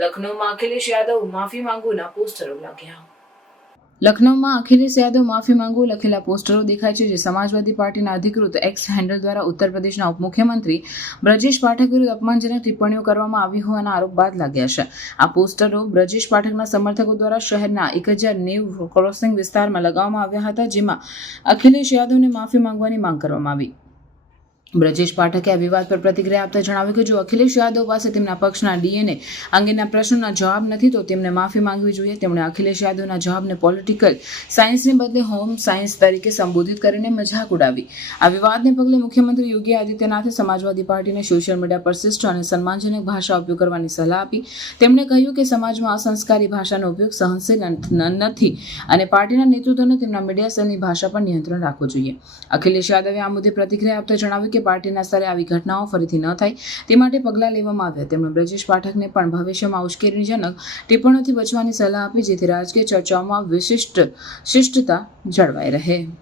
લખનૌમાં અખિલેશ યાદવ માફી માંગુના પોસ્ટરો લાગ્યા. લખનૌમાં અખિલેશ યાદવ માફી માંગુ લખેલા પોસ્ટરો દેખાય છે જે સમાજવાદી પાર્ટીના અધિકૃત એક્સ હેન્ડલ દ્વારા ઉત્તર પ્રદેશના ઉપમુખ્યમંત્રી બ્રજેશ પાઠક વિરુદ્ધ અપમાનજનક ટિપ્પણીઓ કરવામાં આવી હોવાના આરોપ બાદ લાગ્યા છે. આ પોસ્ટરો બ્રજેશ પાઠકના સમર્થકો દ્વારા શહેરના એક હજાર નેવ ક્રોસિંગ વિસ્તારમાં લગાવવામાં આવ્યા હતા, જેમાં અખિલેશ યાદવને માફી માંગવાની માંગ કરવામાં આવી. બ્રજેશ પાઠકે આ વિવાદ પર પ્રતિક્રિયા આપતા જણાવ્યું કે જો અખિલેશ યાદવ પાસે તેમના પક્ષના ડીએનએ અંગેના પ્રશ્નોના જવાબ નથી, તો તેમને માફી માંગવી જોઈએ. તેમણે અખિલેશ યાદવના જવાબને પોલિટિકલ સાયન્સને બદલે હોમ સાયન્સ તરીકે સંબોધિત કરીને મજાક ઉડાવી. આ વિવાદને પગલે મુખ્યમંત્રી યોગી આદિત્યનાથે સમાજવાદી પાર્ટીને સોશિયલ મીડિયા પર શિષ્ટ અને સન્માનજનક ભાષા ઉપયોગ કરવાની સલાહ આપી. તેમણે કહ્યું કે સમાજમાં અસંસ્કારી ભાષાનો ઉપયોગ સહનશીલ નથી અને પાર્ટીના નેતૃત્વને તેમના મીડિયા સેલની ભાષા પર નિયંત્રણ રાખવું જોઈએ. અખિલેશ યાદવે આ મુદ્દે પ્રતિક્રિયા આપતા જણાવ્યું કે પાર્ટીના સ્તરે આવી ઘટનાઓ ફરીથી ન થાય તે માટે પગલાં લેવામાં આવ્યા. તેમણે બ્રજેશ પાઠકને પણ ભવિષ્યમાં ઉશ્કેરણીજનક ટિપ્પણીઓથી બચવાની સલાહ આપી, જેથી રાજકીય ચર્ચાઓમાં વિશિષ્ટ શિષ્ટતા જળવાઈ રહે.